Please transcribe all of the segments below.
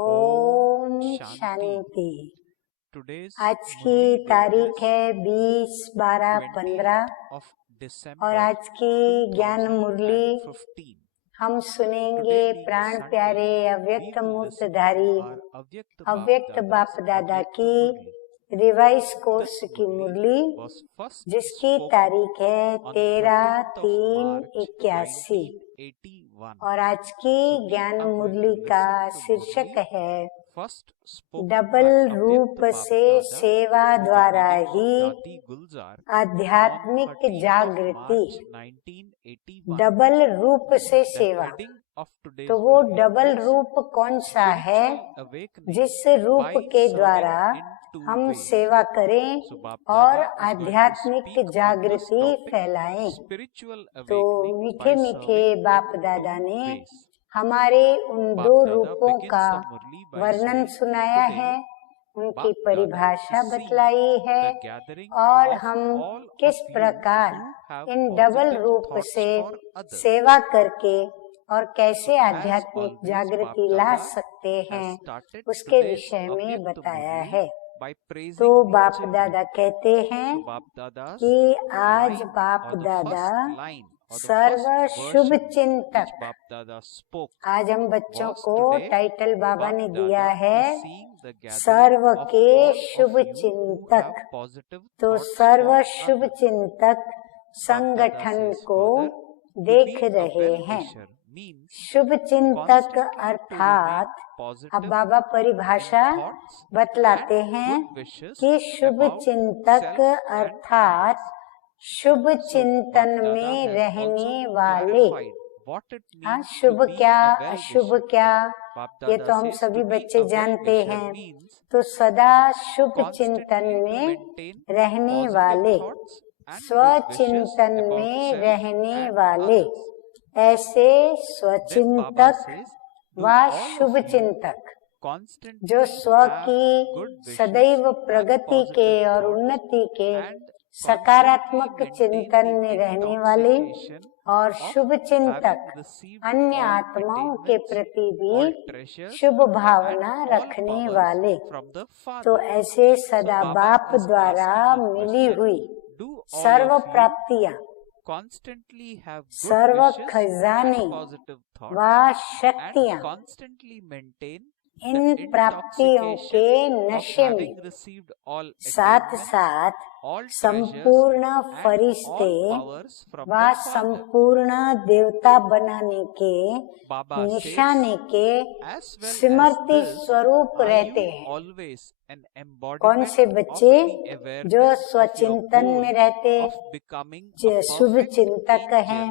ओम शांति। आज की तारीख है 20/12/15 और आज की ज्ञान मुरली हम सुनेंगे प्राण प्यारे अव्यक्त मूर्तधारी अव्यक्त बाप दादा की रिवाइज कोर्स की मुरली, जिसकी तारीख है 13/3/81 और आज की ज्ञान मुरली का शीर्षक है डबल रूप से सेवा द्वारा ही आध्यात्मिक जागृति। डबल रूप से सेवा, तो वो डबल रूप कौन सा है जिस रूप के द्वारा हम सेवा करें और आध्यात्मिक जागृति फैलाएं। तो मीठे मीठे बाप दादा ने हमारे उन दो रूपों का वर्णन सुनाया है, उनकी परिभाषा बतलाई है और हम किस प्रकार इन डबल रूप से सेवा करके और कैसे आध्यात्मिक जागृति ला सकते हैं उसके विषय में बताया है। तो बाप दादा कहते हैं कि आज बाप दादा सर्व शुभ चिंतक, आज हम बच्चों को टाइटल बाबा ने दिया है सर्व के शुभ चिंतक। तो सर्व शुभ चिंतक संगठन को देख रहे हैं। शुभ चिंतक अर्थात अब बाबा परिभाषा बतलाते हैं कि शुभ चिंतक अर्थात शुभ चिंतन में रहने वाले। हाँ, शुभ क्या अशुभ क्या ये तो हम सभी बच्चे जानते हैं। तो सदा शुभ चिंतन में रहने वाले, स्वचिंतन में रहने वाले, ऐसे स्वचिंतक व शुभ चिंतक जो स्व की सदैव प्रगति के और उन्नति के सकारात्मक चिंतन में रहने वाले और शुभ चिंतक अन्य आत्माओं के प्रति भी शुभ भावना रखने वाले। तो ऐसे सदा बाप द्वारा मिली हुई सर्व प्राप्तियां, सर्व खजाने व शक्तियां इन प्राप्तियों के नशे में साथ साथ संपूर्ण फरिश्ते व संपूर्ण देवता बनाने के निशाने के स्मृति स्वरूप रहते हैं। कौन से बच्चे जो स्वचिंतन में रहते शुभ चिंतक हैं,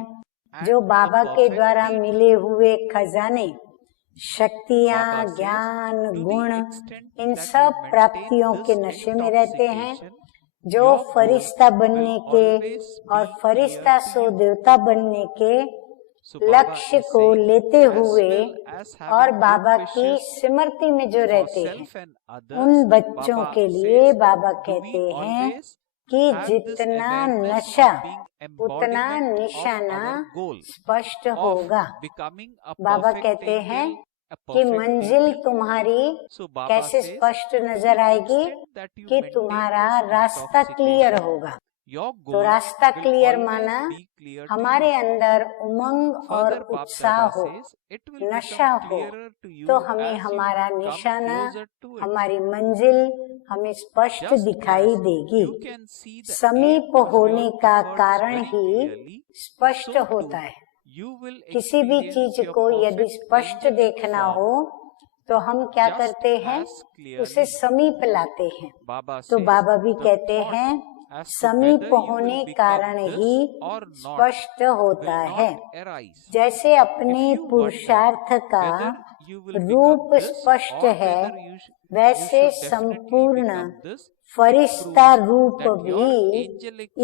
जो बाबा के द्वारा मिले हुए खजाने, शक्तियाँ, ज्ञान, गुण, इन सब प्राप्तियों के नशे में रहते हैं, जो फरिश्ता बनने के और फरिश्ता सो देवता बनने के लक्ष्य को लेते हुए और बाबा की स्मृति में जो रहते हैं, उन बच्चों के लिए बाबा कहते हैं कि जितना नशा उतना निशाना स्पष्ट होगा। बाबा कहते हैं कि मंजिल तुम्हारी कैसे स्पष्ट नजर आएगी कि तुम्हारा रास्ता क्लियर होगा। तो रास्ता क्लियर माना हमारे अंदर उमंग और उत्साह हो, नशा हो, तो हमें हमारा निशाना, हमारी मंजिल हमें स्पष्ट दिखाई देगी। समीप होने का कारण ही स्पष्ट होता है। किसी भी चीज को यदि स्पष्ट देखना हो तो हम क्या करते हैं, उसे समीप लाते हैं। तो बाबा भी कहते हैं समीप होने कारण ही स्पष्ट होता है। जैसे अपने पुरुषार्थ का रूप स्पष्ट है, वैसे संपूर्ण फरिश्ता रूप भी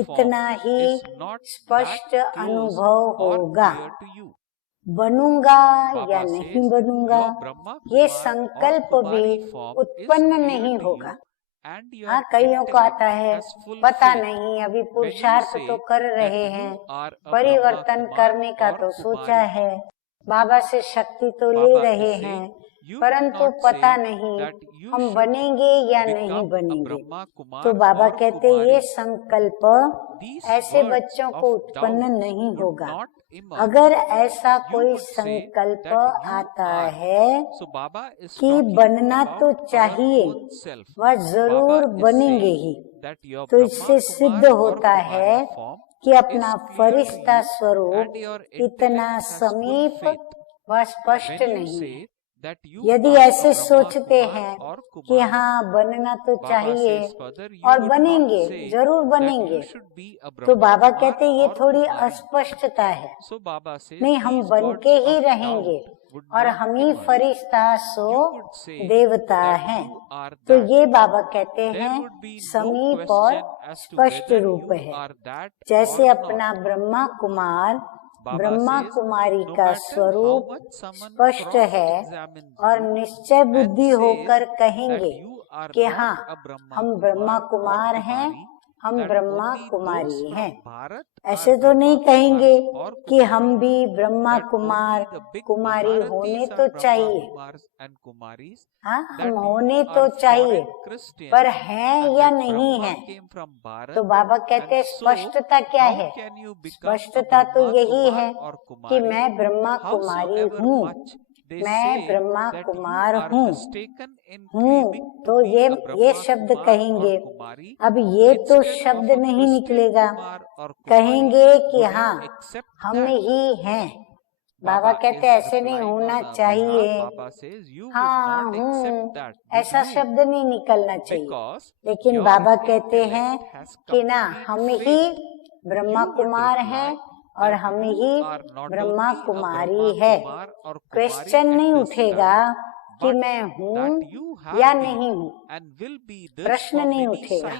इतना ही स्पष्ट अनुभव होगा। बनूंगा या नहीं बनूंगा ये संकल्प भी उत्पन्न नहीं होगा। हाँ, कईयों को आता है पता नहीं, अभी पुरुषार्थ तो कर रहे हैं, परिवर्तन करने का तो सोचा है, बाबा से शक्ति तो ले रहे हैं, परंतु पता नहीं हम बनेंगे या नहीं बनेंगे। तो बाबा कहते ये संकल्प ऐसे बच्चों को उत्पन्न नहीं होगा। अगर ऐसा कोई संकल्प आता है कि बनना तो चाहिए, वह जरूर बनेंगे ही, तो इससे सिद्ध होता है कि अपना फरिश्ता स्वरूप इतना समीप व स्पष्ट नहीं है। यदि ऐसे सोचते हैं कि हाँ बनना तो चाहिए और बनेंगे, जरूर बनेंगे, तो बाबा कहते ये थोड़ी अस्पष्टता है। नहीं, हम बन के ही रहेंगे और हम ही फरिश्ता सो देवता हैं। तो ये बाबा कहते हैं समीप और स्पष्ट रूप है। जैसे अपना ब्रह्मा कुमार ब्रह्मा कुमारी का स्वरूप स्पष्ट है और निश्चय बुद्धि होकर कहेंगे कि हाँ हम ब्रह्मा कुमार हैं, हम ब्रह्मा कुमारी हैं। ऐसे तो नहीं कहेंगे कि हम भी ब्रह्मा कुमार कुमारी होने तो चाहिए, हाँ हम होने तो चाहिए, पर हैं या नहीं हैं। तो बाबा कहते हैं स्पष्टता क्या है? स्पष्टता तो यही है कि मैं ब्रह्मा कुमारी हूँ, मैं ब्रह्मा कुमार हूँ। तो ये शब्द कहेंगे। अब ये तो शब्द नहीं निकलेगा, कहेंगे कि हाँ हम ही हैं। बाबा कहते ऐसे नहीं होना चाहिए, हाँ हूँ, ऐसा शब्द नहीं निकलना चाहिए। लेकिन बाबा कहते हैं कि ना हम ही ब्रह्मा कुमार हैं और हम ही ब्रह्मा कुमारी है। क्वेश्चन नहीं उठेगा कि मैं हूँ या नहीं हूँ, प्रश्न नहीं उठेगा।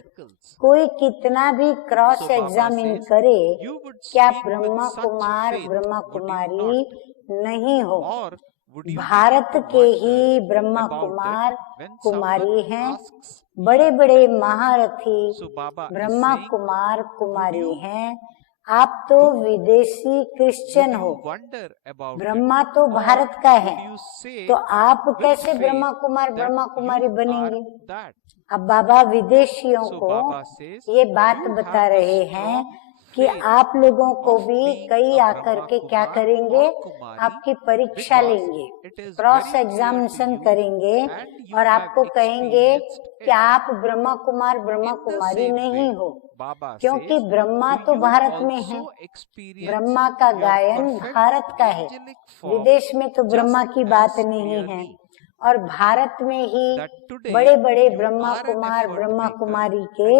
कोई कितना भी क्रॉस एग्जामिन करे कि आप ब्रह्मा कुमार ब्रह्मा कुमारी नहीं हो, भारत के ही ब्रह्मा कुमार कुमारी हैं। बड़े बड़े महारथी ब्रह्मा कुमार कुमारी हैं। आप तो विदेशी क्रिश्चियन हो, ब्रह्मा तो भारत का है, तो आप कैसे ब्रह्मा कुमार ब्रह्मा कुमारी बनेंगे? अब बाबा विदेशियों को ये बात बता रहे हैं कि आप लोगों को भी कई आकर के क्या करेंगे, आपकी परीक्षा लेंगे, क्रॉस एग्जामिनेशन करेंगे और आपको कहेंगे कि आप ब्रह्मा कुमार ब्रह्मा कुमारी नहीं हो, क्योंकि ब्रह्मा तो भारत में है, ब्रह्मा का गायन भारत का है, विदेश में तो ब्रह्मा की बात नहीं है। और भारत में ही बड़े बड़े ब्रह्मा कुमार ब्रह्मा कुमारी के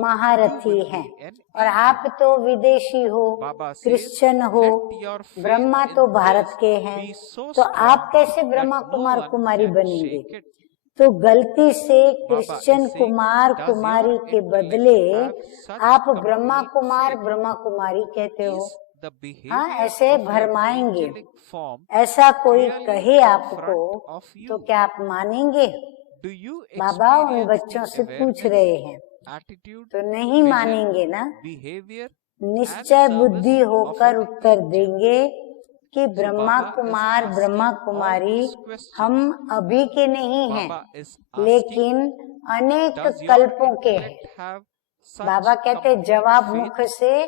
महारथी हैं, और आप तो विदेशी हो, क्रिश्चियन हो, ब्रह्मा तो भारत के हैं, तो आप कैसे ब्रह्मा कुमार कुमारी बनेंगे? तो गलती से क्रिश्चियन कुमार कुमारी के बदले आप ब्रह्मा कुमार ब्रह्मा कुमारी कहते हो। हाँ, ऐसे भरमाएंगे। ऐसा कोई कहे आपको तो क्या आप मानेंगे? बाबा उन बच्चों से पूछ रहे हैं, तो नहीं मानेंगे ना। निश्चय बुद्धि होकर उत्तर देंगे कि ब्रह्मा कुमार ब्रह्मा कुमारी हम अभी के नहीं हैं, लेकिन अनेक कल्पों के हैं। बाबा कहते जवाब मुख से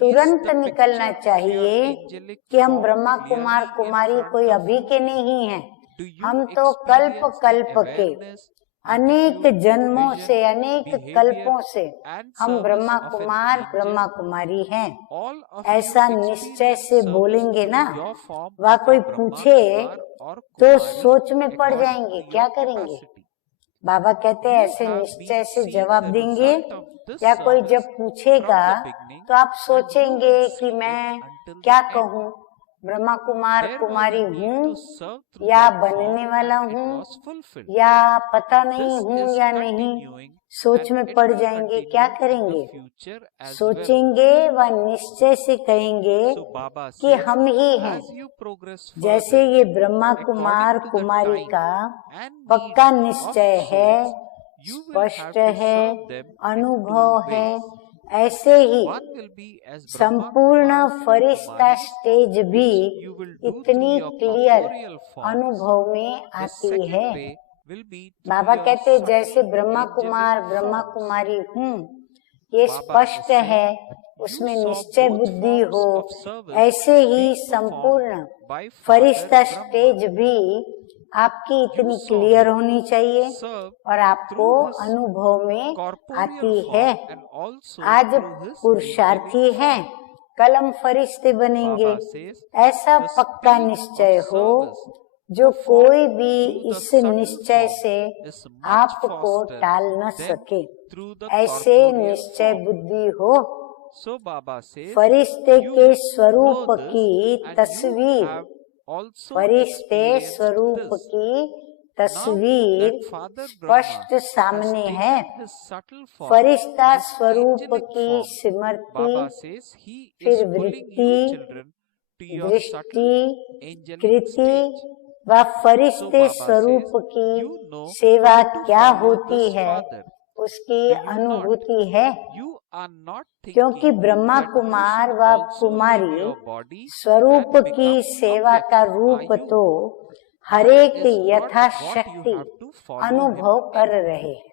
तुरंत निकलना चाहिए कि हम ब्रह्मा कुमार कुमारी कोई अभी के नहीं हैं, हम तो कल्प कल्प के अनेक जन्मों से अनेक कल्पों से हम ब्रह्मा कुमार ब्रह्मा कुमारी हैं। ऐसा निश्चय से बोलेंगे ना, वह कोई पूछे तो सोच में पड़ जाएंगे, क्या करेंगे? बाबा कहते हैं ऐसे निश्चय से जवाब देंगे, या कोई जब पूछेगा तो आप सोचेंगे कि मैं क्या कहूँ, ब्रह्मा कुमार कुमारी हूँ या बनने वाला हूँ या पता नहीं हूँ या नहीं, सोच में पड़ जाएंगे। क्या करेंगे? सोचेंगे व निश्चय से कहेंगे कि हम ही हैं। जैसे ये ब्रह्मा कुमार कुमारी का पक्का निश्चय है, स्पष्ट है, अनुभव है, ऐसे ही संपूर्ण फरिश्ता स्टेज भी इतनी क्लियर अनुभव में आती है। बाबा कहते जैसे ब्रह्मा कुमार ब्रह्मा कुमारी हूँ ये स्पष्ट है, उसमें निश्चय बुद्धि हो, ऐसे ही संपूर्ण फरिश्ता स्टेज भी आपकी इतनी क्लियर होनी चाहिए और आपको अनुभव में आती है। आज पुरुषार्थी हैं, कल हम फरिश्ते बनेंगे, ऐसा पक्का निश्चय हो जो कोई भी इस निश्चय से आपको टाल न सके, ऐसे निश्चय बुद्धि हो। फरिश्ते के स्वरूप की तस्वीर, फरिश्ते स्वरूप की तस्वीर स्पष्ट सामने है। फरिश्ता स्वरूप की स्मृति, फिर वृत्ति, दृष्टि, कृति व फरिश्ते स्वरूप की सेवा क्या होती है उसकी अनुभूति है। क्योंकि ब्रह्मा कुमार व कुमारी स्वरूप की सेवा का रूप तो हरेक यथाशक्ति अनुभव कर रहे हैं।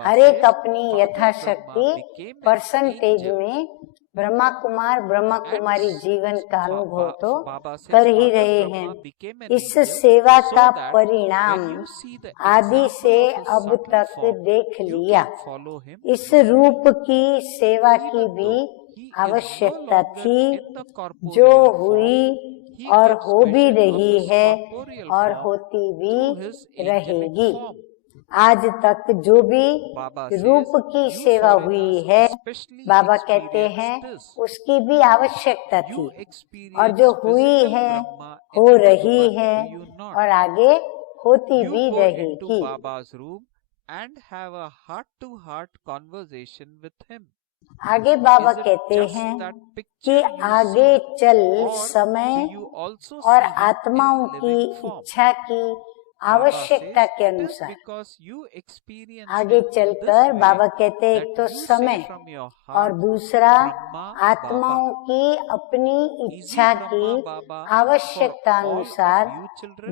हरेक अपनी यथाशक्ति परसेंटेज में ब्रह्मा कुमार ब्रह्मा कुमारी जीवन का अनुभव तो कर ही रहे हैं। इस सेवा का परिणाम आदि से अब तक देख लिया। इस रूप की सेवा की भी आवश्यकता थी जो हुई और हो भी रही है और होती भी रहेगी। आज तक जो भी रूप की सेवा हुई है, बाबा कहते हैं उसकी भी आवश्यकता थी और जो हुई है, हो रही है और आगे होती भी रहेगी। आगे बाबा कहते हैं कि आगे चल समय और आत्माओं की इच्छा की आवश्यकता के अनुसार आगे चलकर बाबा कहते हैं एक तो समय और दूसरा आत्माओं की अपनी इच्छा की आवश्यकता अनुसार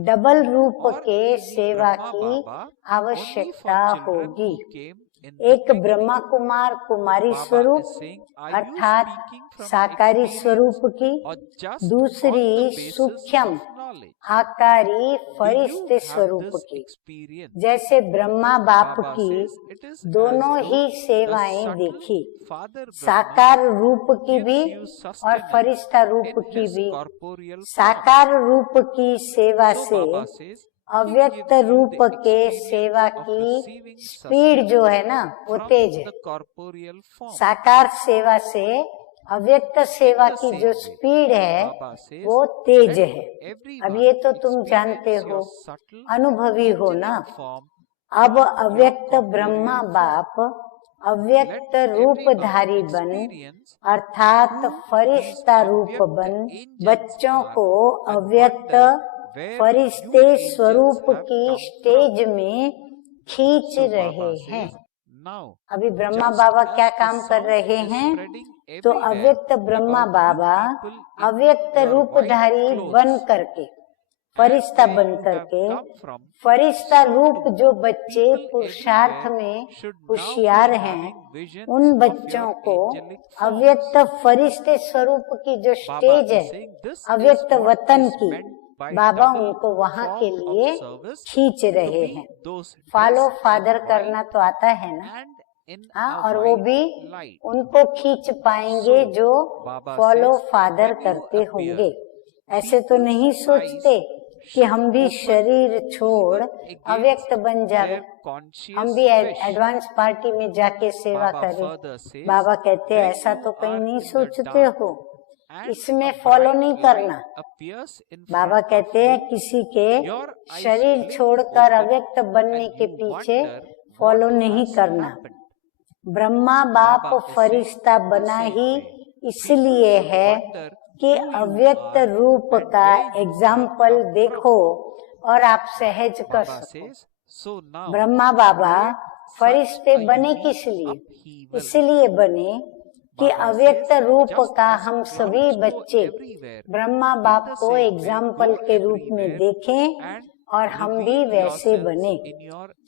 डबल रूप के सेवा की आवश्यकता होगी। एक ब्रह्मा कुमार कुमारी स्वरूप अर्थात साकारी स्वरूप की, दूसरी सूक्ष्म आकारी फरिश्ते स्वरूप की। जैसे ब्रह्मा बाप की दोनों ही सेवाएं देखी, साकार रूप की भी और फरिश्ता रूप की भी। साकार रूप की सेवा से अव्यक्त रूप के सेवा की स्पीड जो है ना वो तेज है। साकार सेवा से अव्यक्त सेवा की जो स्पीड है वो तेज है। अब ये तो तुम जानते हो, अनुभवी हो ना। अब अव्यक्त ब्रह्मा बाप अव्यक्त रूपधारी बन अर्थात फरिश्ता रूप बन बच्चों को अव्यक्त फरिश्ते स्वरूप की स्टेज में खींच रहे हैं। अभी ब्रह्मा बाबा क्या काम कर रहे हैं? तो अव्यक्त ब्रह्मा बाबा अव्यक्त रूपधारी बन करके, फरिश्ता बन करके, फरिश्ता रूप जो बच्चे पुरुषार्थ में होशियार हैं उन बच्चों को अव्यक्त फरिश्ते स्वरूप की जो स्टेज है अव्यक्त वतन की, बाबा उनको वहाँ के लिए खींच रहे हैं। फॉलो फादर करना तो आता है ना, हाँ, और वो भी उनको खींच पाएंगे जो फॉलो फादर करते होंगे। ऐसे तो नहीं सोचते कि हम भी शरीर छोड़ अव्यक्त बन जाए, हम भी एडवांस पार्टी में जाके सेवा करें। बाबा कहते हैं ऐसा तो कहीं नहीं सोचते हो, इसमें फॉलो नहीं करना। बाबा कहते हैं किसी के शरीर छोड़कर अव्यक्त बनने के पीछे फॉलो नहीं करना। ब्रह्मा बाप फरिश्ता बना ही इसलिए है कि अव्यक्त रूप का एग्जाम्पल देखो और आप सहज कर सको। ब्रह्मा बाबा फरिश्ते बने किस लिए? इसलिए बने कि अव्यक्त रूप का हम सभी बच्चे ब्रह्मा बाप को एग्जाम्पल के रूप में देखें और हम भी वैसे बने।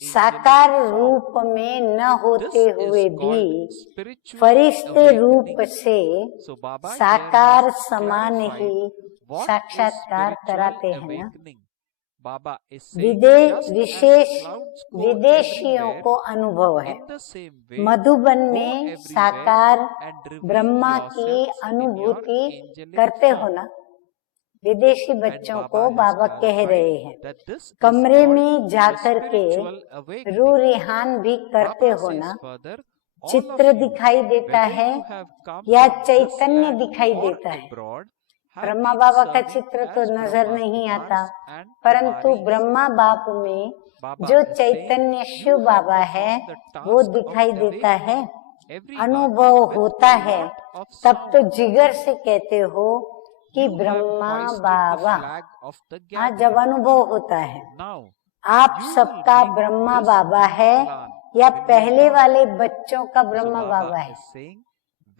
साकार रूप में न होते हुए भी फरिश्ते रूप से साकार समान ही साक्षात्कार कराते हैं ना। विदेशियों को अनुभव है। मधुबन में साकार ब्रह्मा की अनुभूति करते हो ना। विदेशी बच्चों को बाबा कह रहे हैं, कमरे में जाकर के रूह रिहान भी करते हो ना। चित्र दिखाई देता है या चैतन्य दिखाई देता है? ब्रह्मा बाबा का चित्र तो नजर नहीं आता, परंतु ब्रह्मा बाप में जो चैतन्य शिव बाबा है वो दिखाई देता है, अनुभव होता है। तब तो जिगर से कहते हो कि ब्रह्मा बाबा। आज जब अनुभव होता है, आप सबका ब्रह्मा बाबा है या पहले वाले बच्चों का ब्रह्मा बाबा है?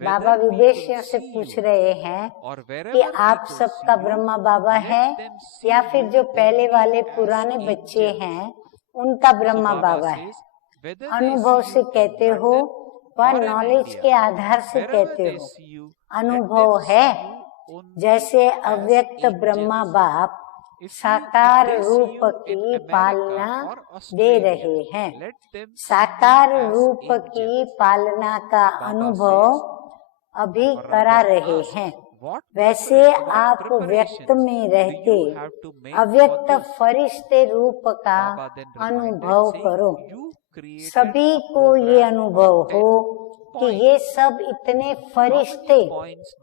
बाबा विदेशियों से पूछ रहे हैं कि आप सबका ब्रह्मा बाबा है या फिर जो पहले वाले पुराने बच्चे हैं उनका ब्रह्मा बाबा है? अनुभव से कहते हो व नॉलेज के आधार से कहते हो? अनुभव है। जैसे अव्यक्त ब्रह्मा बाप साकार रूप की पालना दे रहे हैं, साकार रूप की पालना का अनुभव अभी करा रहे हैं, वैसे आप व्यक्त में रहते अव्यक्त फरिश्ते रूप का अनुभव करो। सभी को ये अनुभव हो कि ये सब इतने फरिश्ते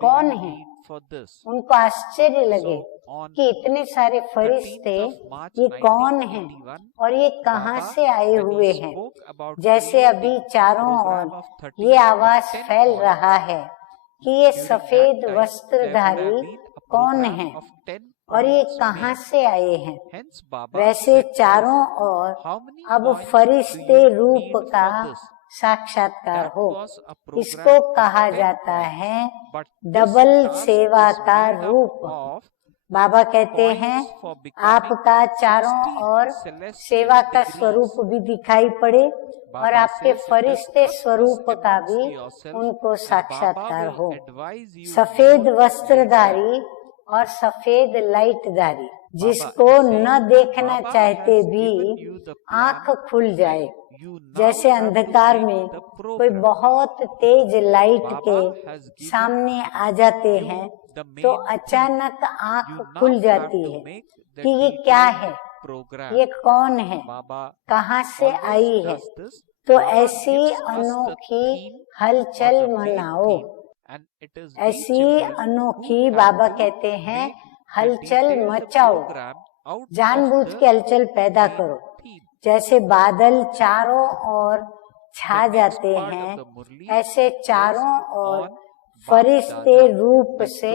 कौन हैं। उनको आश्चर्य लगे कि इतने सारे फरिश्ते ये कौन हैं और ये कहाँ से आए हुए हैं। जैसे अभी चारों ओर ये आवाज फैल रहा है कि ये सफेद वस्त्रधारी कौन है और ये कहाँ से आए हैं, वैसे चारों ओर अब फरिश्ते रूप का साक्षात्कार हो। इसको कहा जाता है डबल सेवा का रूप। बाबा कहते हैं आपका चारों ओर सेवा का स्वरूप भी दिखाई पड़े और आपके फरिश्ते स्वरूप का भी उनको साक्षात्कार हो। सफेद वस्त्रधारी और सफेद लाइटधारी, जिसको न देखना चाहते भी आंख खुल जाए। जैसे अंधकार में कोई बहुत तेज लाइट के सामने आ जाते हैं तो अचानक आंख खुल जाती है कि ये क्या है, ये कौन है, कहाँ से आई है। तो ऐसी अनोखी हलचल मनाओ, ऐसी अनोखी बाबा कहते हैं हलचल मचाओ, जानबूझ के हलचल पैदा करो। जैसे बादल चारों ओर छा जाते हैं, ऐसे चारों ओर फरिश्ते रूप से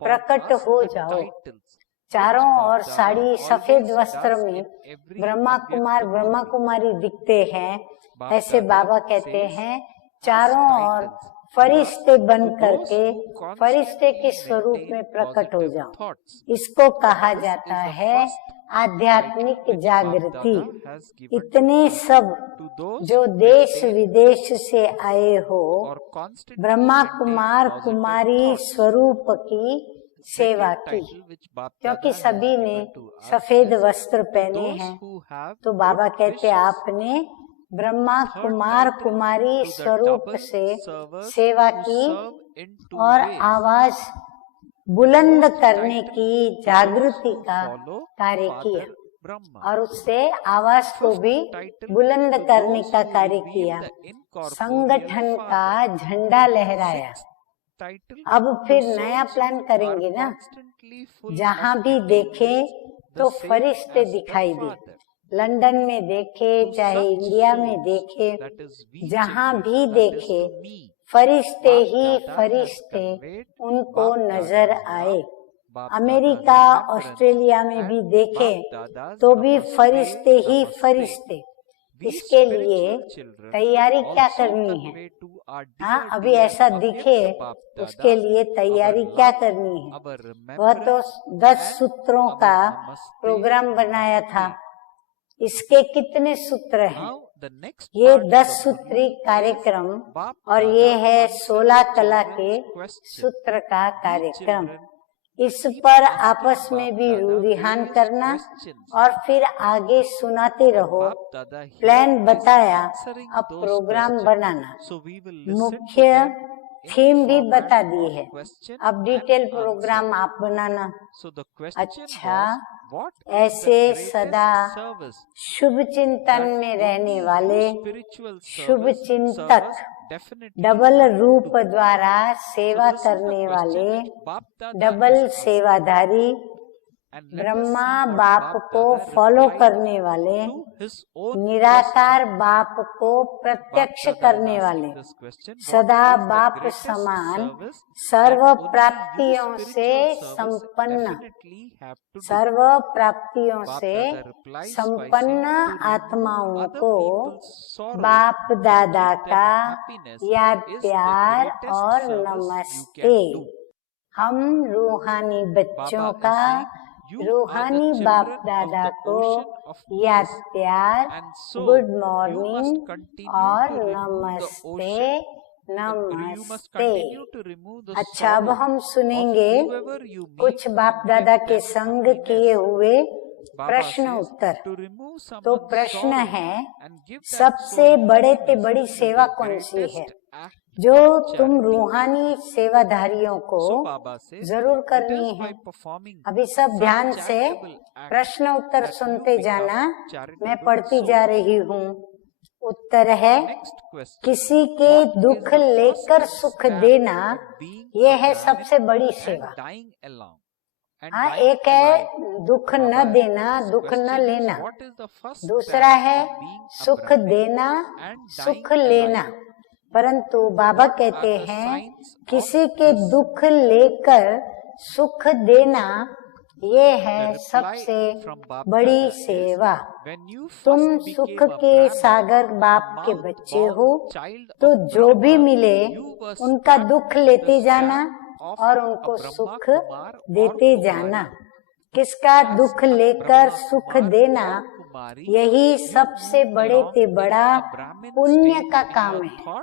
प्रकट हो जाओ। चारों ओर साड़ी सफेद वस्त्र में ब्रह्मा कुमार ब्रह्मा कुमारी दिखते हैं। ऐसे बाबा कहते हैं चारों ओर फरिश्ते बन करके फरिश्ते के स्वरूप में प्रकट हो जाओ। इसको कहा जाता है आध्यात्मिक जागृति। इतने सब जो देश विदेश से आए हो, ब्रह्मा कुमार कुमारी स्वरूप की सेवा की, क्योंकि सभी ने सफेद वस्त्र पहने हैं। तो बाबा कहते आपने ब्रह्मा कुमार कुमारी स्वरूप से सेवा की और आवाज बुलंद करने की जागृति का कार्य किया और उससे आवाज को भी बुलंद करने का कार्य किया। संगठन का झंडा लहराया। अब फिर नया प्लान करेंगे ना, जहाँ भी देखे तो फरिश्ते दिखाई दे। लंदन में देखे चाहे इंडिया में देखे, जहाँ भी देखे फरिश्ते ही फरिश्ते उनको नजर आए। अमेरिका ऑस्ट्रेलिया में भी देखे तो भी फरिश्ते ही फरिश्ते। इसके लिए तैयारी क्या करनी है? हाँ, अभी ऐसा दिखे उसके लिए तैयारी क्या करनी है? वह तो 10 सूत्रों का प्रोग्राम बनाया था। इसके कितने सूत्र हैं? ये 10 सूत्री कार्यक्रम और ये है 16 कला के सूत्र का कार्यक्रम। इस पर आपस में भी रूरिहान करना और फिर आगे सुनाते रहो। प्लान बताया, अब प्रोग्राम बनाना। मुख्य थीम भी बता दी है, अब डिटेल प्रोग्राम आप बनाना। अच्छा, ऐसे सदा शुभ चिंतन में रहने वाले शुभ चिंतक, डबल रूप द्वारा सेवा करने वाले डबल सेवाधारी, ब्रह्मा बाप को फॉलो करने वाले, निराकार बाप को प्रत्यक्ष करने वाले, सदा बाप समान सर्व प्राप्तियों से संपन्न, सर्व प्राप्तियों से संपन्न आत्माओं को बाप दादा का याद, प्यार और नमस्ते। हम रूहानी बच्चों का रूहानी बाप दादा को याद, प्यार, गुड मॉर्निंग और नमस्ते नमस्ते। अच्छा, अब हम सुनेंगे कुछ बाप दादा के संग किए हुए प्रश्न उत्तर। तो प्रश्न है, सबसे बड़े से बड़ी सेवा कौन सी है जो तुम रूहानी सेवाधारियों को जरूर करनी है? अभी सब ध्यान से प्रश्न उत्तर सुनते जाना, मैं पढ़ती जा रही हूँ। उत्तर है, किसी के दुख लेकर सुख देना, ये है सबसे बड़ी सेवा। हाँ, एक है दुख न देना, दुख न लेना। दूसरा है सुख देना, सुख लेना। परंतु बाबा कहते हैं, किसी के दुख लेकर सुख देना, ये है सबसे बड़ी सेवा। तुम सुख के सागर बाप के बच्चे हो, तो जो भी मिले उनका दुख लेते जाना और उनको सुख देते जाना। किसका दुख लेकर सुख देना, यही सबसे बड़े से बड़ा पुण्य का काम है।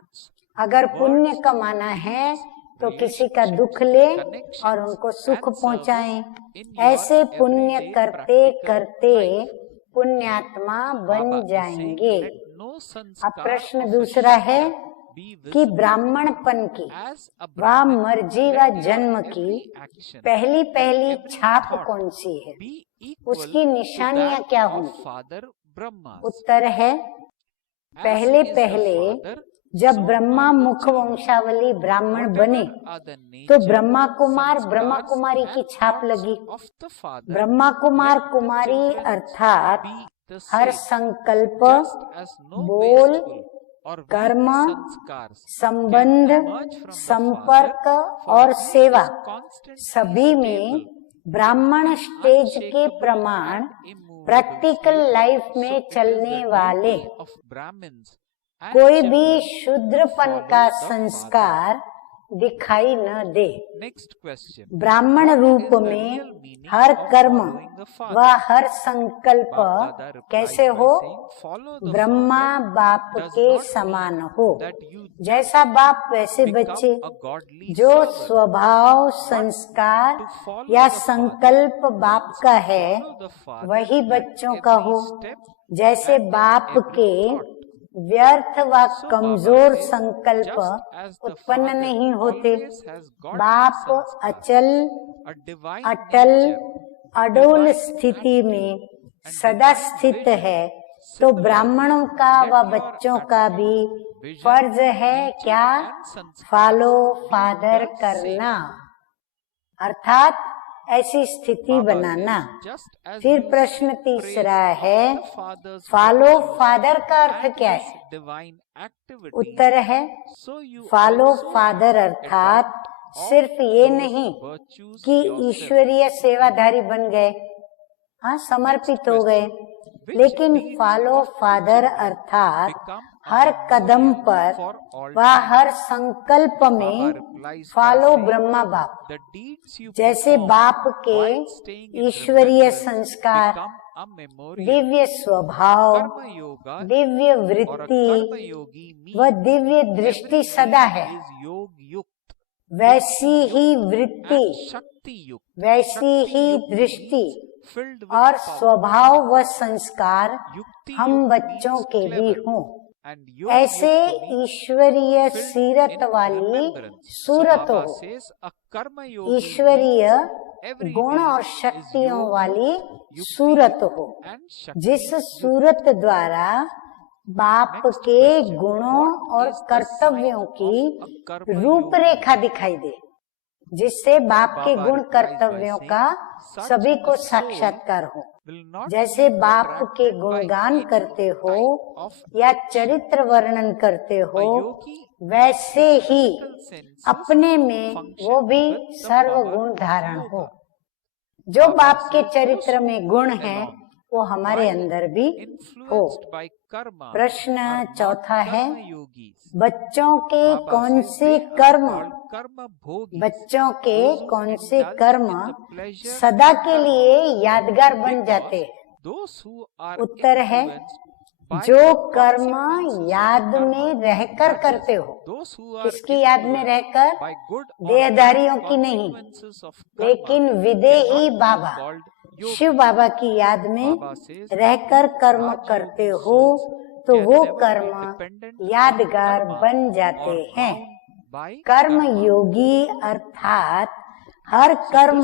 अगर पुण्य कमाना है तो किसी का दुख ले और उनको सुख पहुंचाएं। ऐसे पुण्य करते करते पुण्यात्मा बन जाएंगे। अब प्रश्न दूसरा है कि ब्राह्मणपन की व मर्जी व जन्म की पहली पहली छाप कौन सी है? उसकी निशानियां क्या होंगी? उत्तर है, पहले पहले जब ब्रह्मा मुख वंशावली ब्राह्मण बने तो ब्रह्मा कुमार ब्रह्मा कुमारी की छाप लगी। ब्रह्मा कुमार कुमारी अर्थात हर संकल्प, बोल, कर्म, संबंध, संपर्क और सेवा, सभी में ब्राह्मण स्टेज के प्रमाण प्रैक्टिकल लाइफ में चलने वाले, कोई भी शूद्रपन का संस्कार दिखाई न दे। ब्राह्मण रूप में हर कर्म व हर संकल्प कैसे हो? ब्रह्मा बाप के समान हो। जैसा बाप वैसे बच्चे। जो स्वभाव, संस्कार या संकल्प बाप का है वही बच्चों का हो। जैसे बाप के व्यर्थ व कमजोर संकल्प उत्पन्न नहीं होते। बाप अचल, अटल, अडोल स्थिति में सदा स्थित है, तो ब्राह्मणों का व बच्चों का भी फर्ज है क्या? फॉलो फादर करना, अर्थात ऐसी स्थिति बनाना। फिर प्रश्न तीसरा है, फॉलो फादर का अर्थ क्या है? उत्तर है, फॉलो फादर अर्थात सिर्फ ये नहीं कि ईश्वरीय सेवाधारी बन गए, हाँ समर्पित हो गए, लेकिन फॉलो फादर अर्थात हर कदम पर व हर संकल्प में फॉलो ब्रह्मा बाप। जैसे बाप के ईश्वरीय संस्कार, दिव्य स्वभाव, दिव्य वृत्ति व दिव्य दृष्टि सदा है, वैसी ही वृत्ति, वैसी ही दृष्टि और स्वभाव व संस्कार हम बच्चों के भी हों। ऐसे ईश्वरीय सीरत वाली सूरत हो, ईश्वरीय गुण और शक्तियों वाली सूरत हो, जिस सूरत द्वारा बाप के गुणों और कर्तव्यों की रूपरेखा दिखाई दे, जिससे बाप के गुण कर्तव्यों का सभी को साक्षात्कार हो। जैसे बाप के गुणगान करते हो या चरित्र वर्णन करते हो, वैसे ही अपने में वो भी सर्व गुण धारण हो। जो बाप के चरित्र में गुण है वो हमारे अंदर भी हो। प्रश्न चौथा है, बच्चों के कौन से कर्म, बच्चों के कौन से कर्म सदा के लिए यादगार बन जाते हैं? उत्तर है, जो कर्म याद में रहकर करते हो। किसकी याद में रहकर? देहधारियों की नहीं, लेकिन विदेही बाबा, शिव बाबा की याद में रहकर कर्म करते हो तो वो कर्म यादगार बन जाते हैं। कर्म योगी अर्थात हर कर्म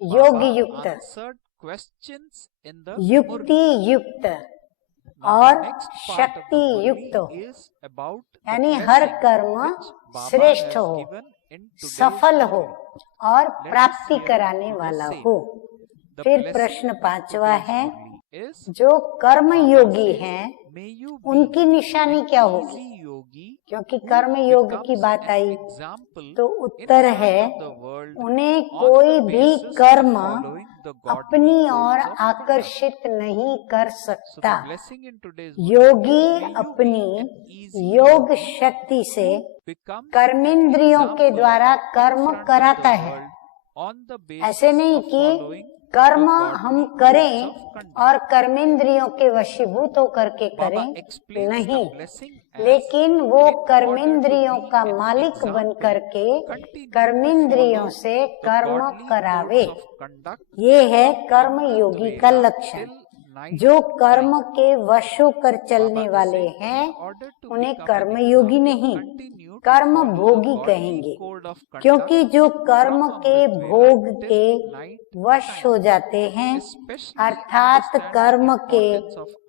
योग युक्त, युक्ति युक्त और शक्ति युक्त हो, यानी हर कर्म श्रेष्ठ हो, सफल हो और प्राप्ति कराने वाला हो। फिर प्रश्न पांचवा है, जो कर्म योगी हैं उनकी निशानी क्या होगी? क्योंकि कर्म योग की बात आई तो उत्तर है, उन्हें कोई भी कर्म अपनी ओर आकर्षित नहीं कर सकता। योगी अपनी योग शक्ति से कर्मेंद्रियों के द्वारा कर्म कराता है। ऐसे नहीं कि कर्म हम करें और कर्मेंद्रियों के वशीभूत होकर के करें, नहीं, लेकिन वो कर्मेंद्रियों का मालिक बन करके कर्मेंद्रियों से कर्म करावे। ये है कर्म योगी का लक्षण। जो कर्म के वश होकर चलने वाले हैं उन्हें कर्म योगी नहीं, कर्म भोगी कहेंगे, क्योंकि जो कर्म के भोग के वश हो जाते हैं, अर्थात कर्म के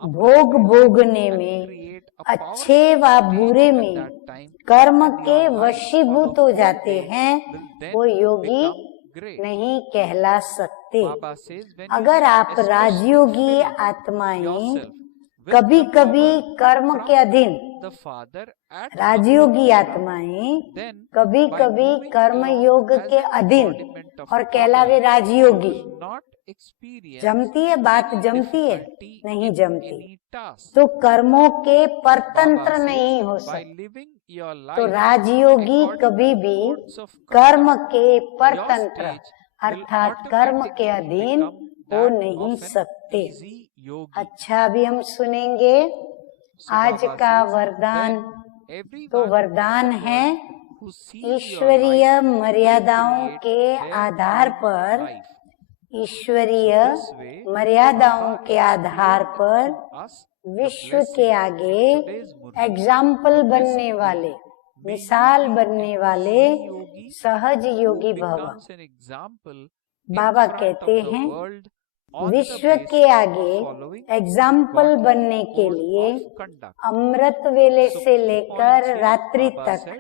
भोग भोगने में, अच्छे व बुरे में कर्म के वशीभूत हो जाते हैं, वो योगी नहीं कहला सकते। अगर आप राजयोगी आत्माएं कभी कभी कर्म के अधीन, राजयोगी आत्माएं कभी कभी कर्म योग के अधीन और कहलावे राजयोगी, जमती है बात? जमती है? नहीं जमती। तो कर्मों के परतंत्र नहीं हो सकते। तो राजयोगी कभी भी कर्म के परतंत्र अर्थात कर्म के अधीन हो नहीं सकते। अच्छा, अभी हम सुनेंगे आज का वरदान। तो वरदान है, ईश्वरीय मर्यादाओं के आधार पर, ईश्वरीय मर्यादाओं के आधार पर विश्व के आगे एग्जाम्पल बनने वाले, मिसाल बनने वाले सहज योगी भव। बाबा कहते हैं, विश्व के आगे एग्जाम्पल बनने के लिए अमृत वेले से लेकर रात्रि तक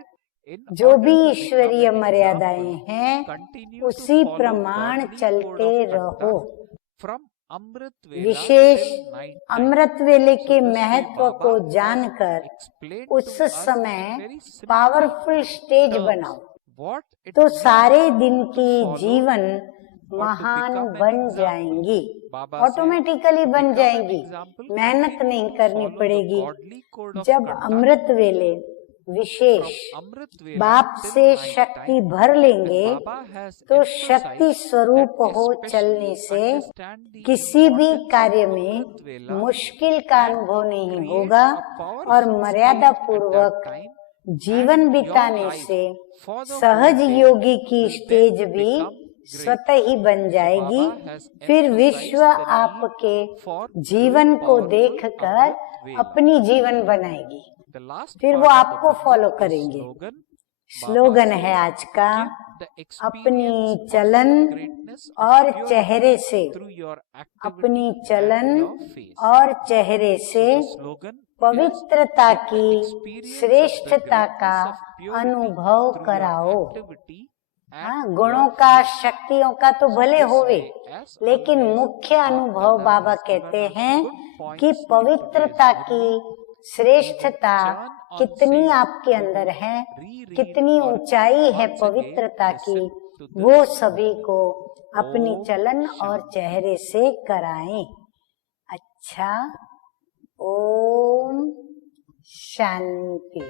जो भी ईश्वरीय मर्यादाएं हैं उसी प्रमाण चलते रहो। विशेष अमृत वेले के महत्व को जानकर उस समय पावरफुल स्टेज बनाओ, तो सारे दिन की जीवन महान बन जाएंगी, ऑटोमेटिकली बन जाएंगी, मेहनत नहीं करनी पड़ेगी। जब अमृत वेले विशेष बाप से शक्ति भर लेंगे तो शक्ति स्वरूप हो चलने से किसी भी कार्य में मुश्किल का अनुभव नहीं होगा और मर्यादा पूर्वक जीवन बिताने से सहज योगी की स्टेज भी स्वतः ही बन जाएगी। फिर विश्व आपके जीवन को देखकर अपनी जीवन बनाएगी, फिर वो आपको फॉलो करेंगे। स्लोगन है आज का, अपनी चलन और चेहरे से, अपनी चलन और चेहरे से पवित्रता की श्रेष्ठता का अनुभव कराओ। हाँ, गुणों का शक्तियों का तो भले होवे, लेकिन मुख्य अनुभव बाबा कहते हैं कि पवित्रता की श्रेष्ठता कितनी आपके अंदर है, कितनी ऊंचाई है पवित्रता की, वो सभी को अपनी चलन और चेहरे से कराएं। अच्छा, ओम शांति।